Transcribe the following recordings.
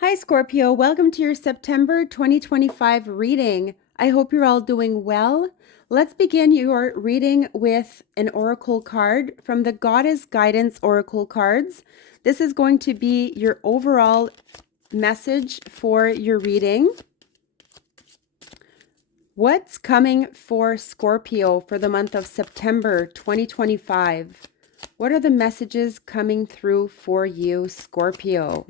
Hi, Scorpio. Welcome to your September 2025 reading. I hope you're all doing well. Let's begin your reading with an oracle card from the Goddess Guidance Oracle cards. This is going to be your overall message for your reading. What's coming for Scorpio for the month of September 2025? What are the messages coming through for you, Scorpio?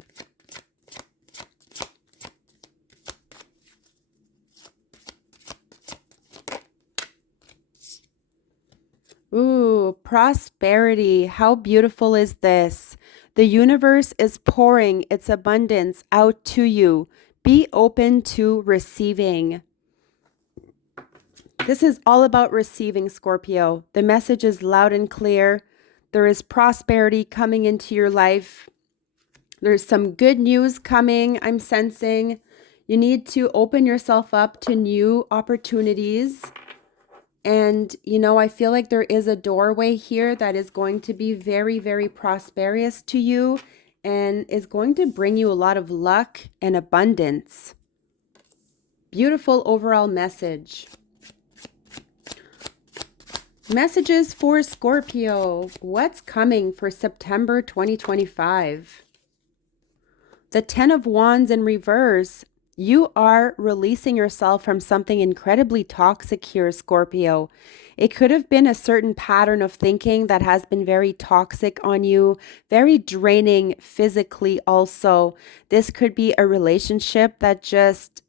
Ooh, prosperity. How beautiful is this? The universe is pouring its abundance out to you. Be open to receiving. This is all about receiving, Scorpio. The message is loud and clear. There is prosperity coming into your life. There's some good news coming, I'm sensing. You need to open yourself up to new opportunities. And, I feel like there is a doorway here that is going to be very, very prosperous to you and is going to bring you a lot of luck and abundance. Beautiful overall message. Messages for Scorpio. What's coming for September 2025? The 10 of Wands in reverse. You are releasing yourself from something incredibly toxic here, Scorpio. It could have been a certain pattern of thinking that has been very toxic on you, very draining physically also. This could be a relationship that just,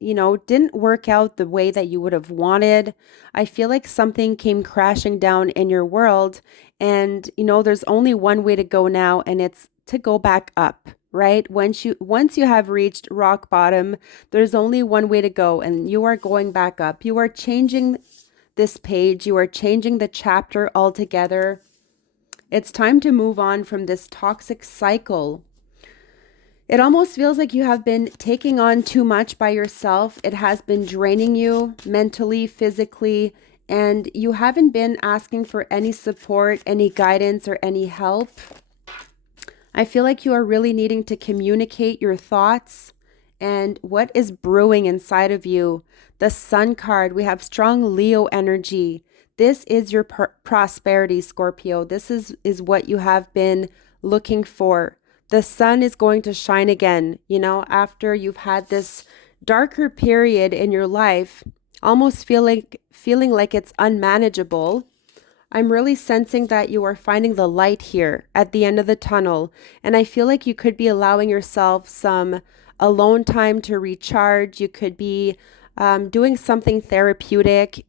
didn't work out the way that you would have wanted. I feel like something came crashing down in your world and, there's only one way to go now, and it's to go back up. Right? Once you have reached rock bottom, there's only one way to go, and you are going back up. You are changing this page. You are changing the chapter altogether. It's time to move on from this toxic cycle. It almost feels like you have been taking on too much by yourself. It has been draining you mentally, physically, and you haven't been asking for any support, any guidance, or any help. I feel like you are really needing to communicate your thoughts and what is brewing inside of you. The Sun card, we have strong Leo energy. This is your prosperity, Scorpio. This is what you have been looking for. The sun is going to shine again, after you've had this darker period in your life, almost feeling like it's unmanageable. I'm really sensing that you are finding the light here at the end of the tunnel. And I feel like you could be allowing yourself some alone time to recharge. You could be doing something therapeutic.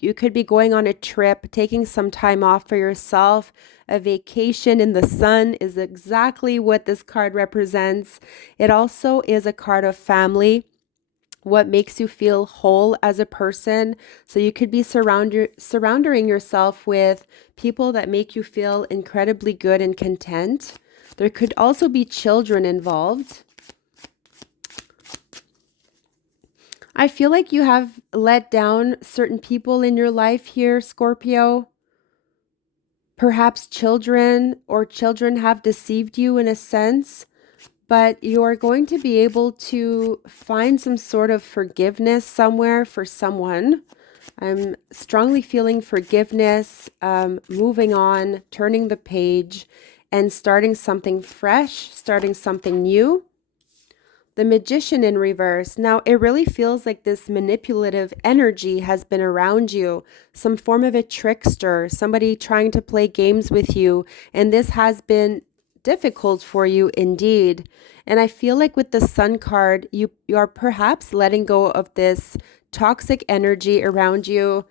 You could be going on a trip, taking some time off for yourself. A vacation in the sun is exactly what this card represents. It also is a card of family, what makes you feel whole as a person. So you could be surrounding yourself with people that make you feel incredibly good and content. There could also be children involved. I feel like you have let down certain people in your life here, Scorpio. Perhaps children have deceived you in a sense. But you are going to be able to find some sort of forgiveness somewhere for someone. I'm strongly feeling forgiveness, moving on, turning the page, and starting something fresh, starting something new. The Magician in reverse. Now, it really feels like this manipulative energy has been around you, some form of a trickster, somebody trying to play games with you, and this has been difficult for you indeed. And I feel like with the Sun card, you are perhaps letting go of this toxic energy around you.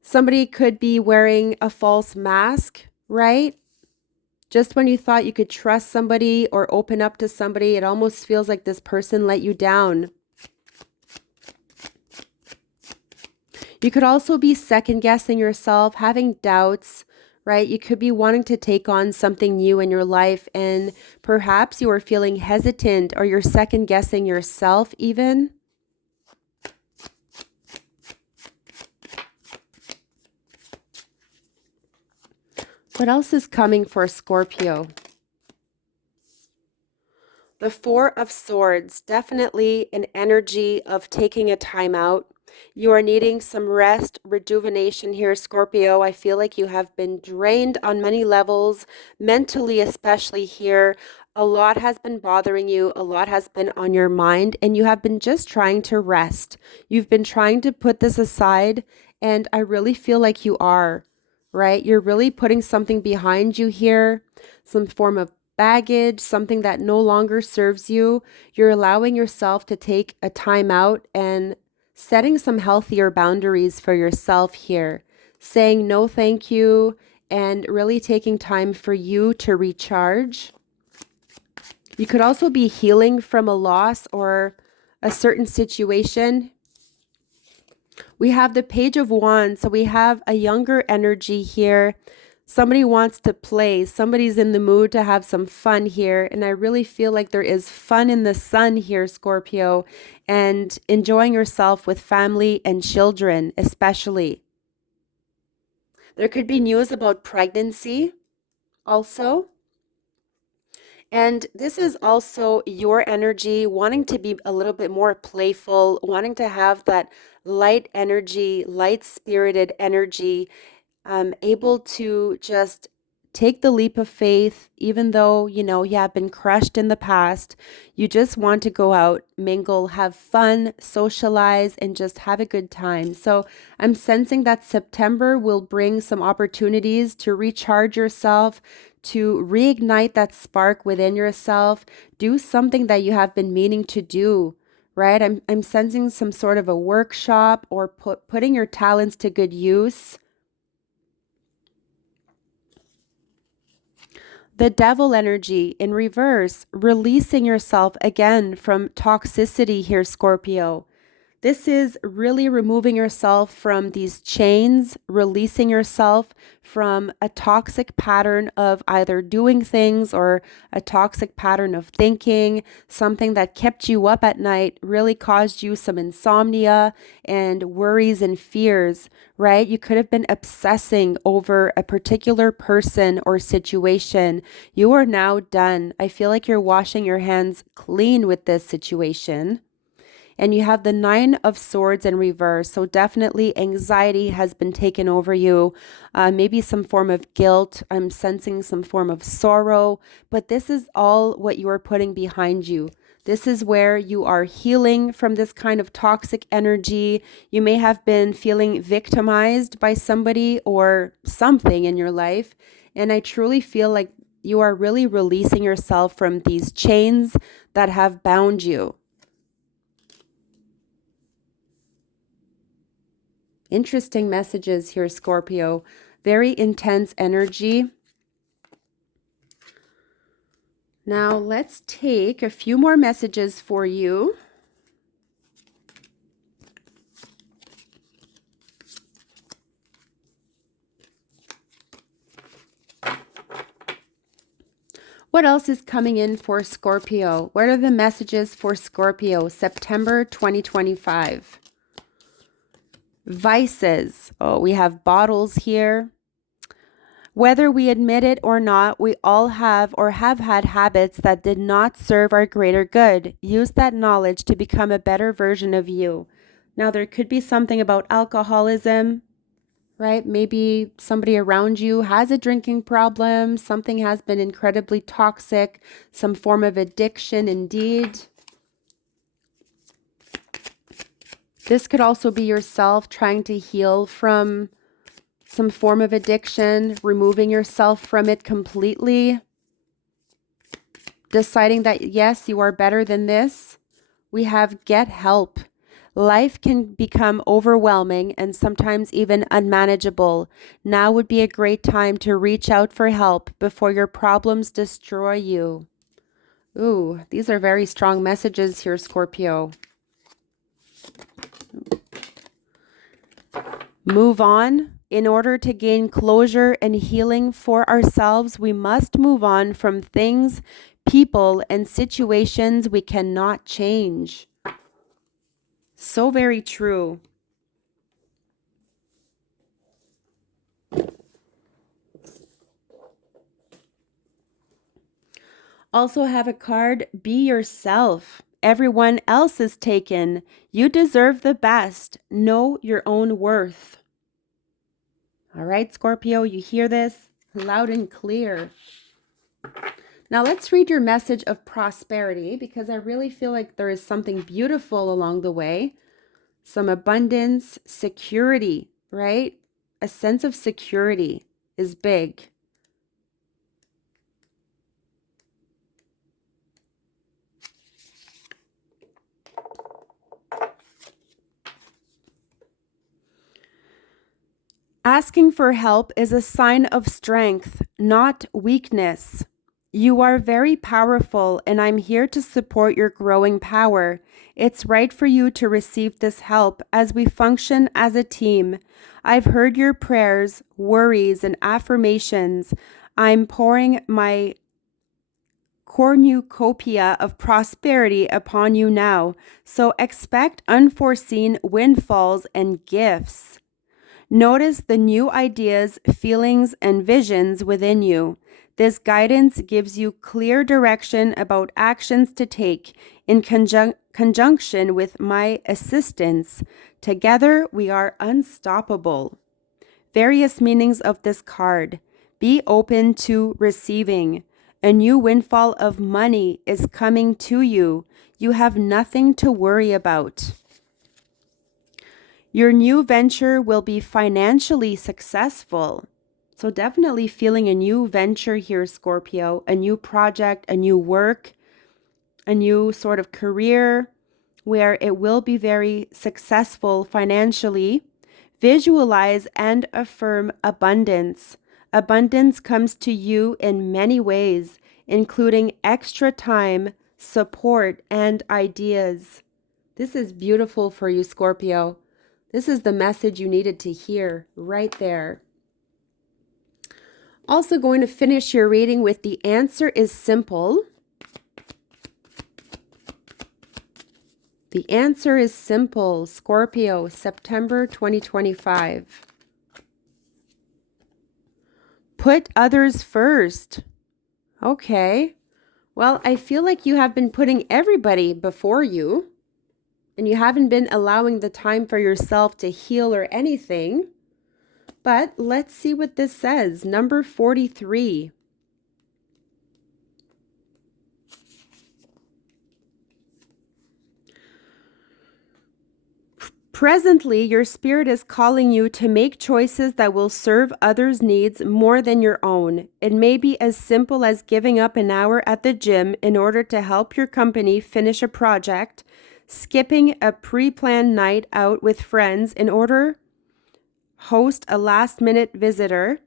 Somebody could be wearing a false mask, right? Just when you thought you could trust somebody or open up to somebody, it almost feels like this person let you down. You could also be second guessing yourself, having doubts, right? You could be wanting to take on something new in your life, and perhaps you are feeling hesitant or you're second guessing yourself even. What else is coming for Scorpio? The Four of Swords, definitely an energy of taking a time out. You are needing some rest, rejuvenation here, Scorpio. I feel like you have been drained on many levels, mentally, especially here. A lot has been bothering you, a lot has been on your mind, and you have been just trying to rest. You've been trying to put this aside, and I really feel like you are, right? You're really putting something behind you here, some form of baggage, something that no longer serves you. You're allowing yourself to take a time out and setting some healthier boundaries for yourself here, saying no thank you, and really taking time for you to recharge. You could also be healing from a loss or a certain situation. We have the Page of Wands, so we have a younger energy here. Somebody wants to play. Somebody's in the mood to have some fun here. And I really feel like there is fun in the sun here, Scorpio, and enjoying yourself with family and children, especially. There could be news about pregnancy also. And this is also your energy, wanting to be a little bit more playful, wanting to have that light energy, light spirited energy, able to just take the leap of faith, even though, you have been crushed in the past. You just want to go out, mingle, have fun, socialize, and just have a good time. So I'm sensing that September will bring some opportunities to recharge yourself, to reignite that spark within yourself, do something that you have been meaning to do. Right? I'm sensing some sort of a workshop or putting your talents to good use. The devil energy in reverse, releasing yourself again from toxicity here, Scorpio. This is really removing yourself from these chains, releasing yourself from a toxic pattern of either doing things or a toxic pattern of thinking, something that kept you up at night, really caused you some insomnia and worries and fears, right? You could have been obsessing over a particular person or situation. You are now done. I feel like you're washing your hands clean with this situation. And you have the Nine of Swords in reverse. So definitely anxiety has been taken over you. Maybe some form of guilt. I'm sensing some form of sorrow. But this is all what you are putting behind you. This is where you are healing from this kind of toxic energy. You may have been feeling victimized by somebody or something in your life. And I truly feel like you are really releasing yourself from these chains that have bound you. Interesting messages here, Scorpio. Very intense energy. Now let's take a few more messages for you. What else is coming in for Scorpio? What are the messages for Scorpio, September 2025? Vices. Oh, we have bottles here. Whether we admit it or not, we all have or have had habits that did not serve our greater good. Use that knowledge to become a better version of you. Now, there could be something about alcoholism, right? Maybe somebody around you has a drinking problem. Something has been incredibly toxic, some form of addiction indeed. This could also be yourself trying to heal from some form of addiction, removing yourself from it completely, deciding that, yes, you are better than this. We have get help. Life can become overwhelming and sometimes even unmanageable. Now would be a great time to reach out for help before your problems destroy you. Ooh, these are very strong messages here, Scorpio. Move on. In order to gain closure and healing for ourselves, we must move on from things, people, and situations we cannot change. So very true. Also have a card, be yourself. Everyone else is taken. You deserve the best. Know your own worth. All right, Scorpio, you hear this loud and clear. Now let's read your message of prosperity, because I really feel like there is something beautiful along the way. Some abundance, security, right? A sense of security is big. Asking for help is a sign of strength, not weakness. You are very powerful, and I'm here to support your growing power. It's right for you to receive this help as we function as a team. I've heard your prayers, worries, and affirmations. I'm pouring my cornucopia of prosperity upon you now, so expect unforeseen windfalls and gifts. Notice the new ideas, feelings, and visions within you. This guidance gives you clear direction about actions to take in conjunction with my assistance. Together, we are unstoppable. Various meanings of this card. Be open to receiving. A new windfall of money is coming to you. You have nothing to worry about. Your new venture will be financially successful. So definitely feeling a new venture here, Scorpio, a new project, a new work, a new sort of career where it will be very successful financially. Visualize and affirm abundance. Abundance comes to you in many ways, including extra time, support, and ideas. This is beautiful for you, Scorpio. This is the message you needed to hear right there. Also going to finish your reading with the answer is simple. The answer is simple, Scorpio, September 2025. Put others first. Okay. Well, I feel like you have been putting everybody before you, and you haven't been allowing the time for yourself to heal or anything. But let's see what this says. Number 43. Presently, your spirit is calling you to make choices that will serve others' needs more than your own. It may be as simple as giving up an hour at the gym in order to help your company finish a project, skipping a pre-planned night out with friends in order host a last-minute visitor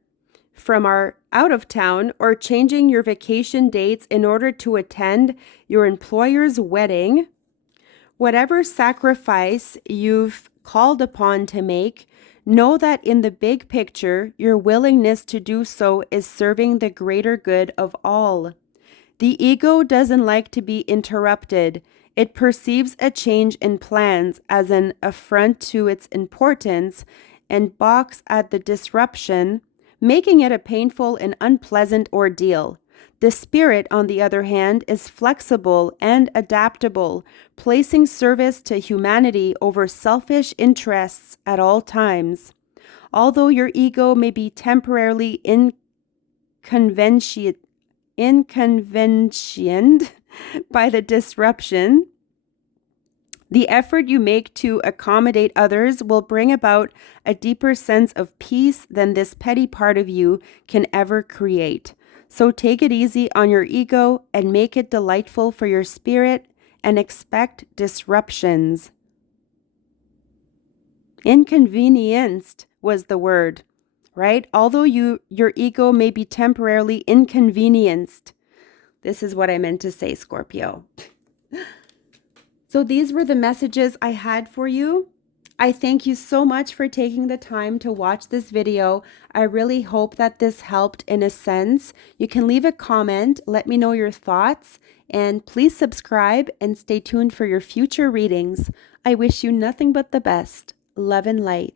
from our out of town, or changing your vacation dates in order to attend your employer's wedding. Whatever sacrifice you've called upon to make, know that in the big picture, your willingness to do so is serving the greater good of all. The ego doesn't like to be interrupted. It perceives a change in plans as an affront to its importance and balks at the disruption, making it a painful and unpleasant ordeal. The spirit, on the other hand, is flexible and adaptable, placing service to humanity over selfish interests at all times. Although your ego may be temporarily inconventioned by the disruption, the effort you make to accommodate others will bring about a deeper sense of peace than this petty part of you can ever create. So take it easy on your ego and make it delightful for your spirit, and expect disruptions. Inconvenienced was the word, right? Although your ego may be temporarily inconvenienced. This is what I meant to say, Scorpio. So these were the messages I had for you. I thank you so much for taking the time to watch this video. I really hope that this helped in a sense. You can leave a comment, let me know your thoughts, and please subscribe and stay tuned for your future readings. I wish you nothing but the best. Love and light.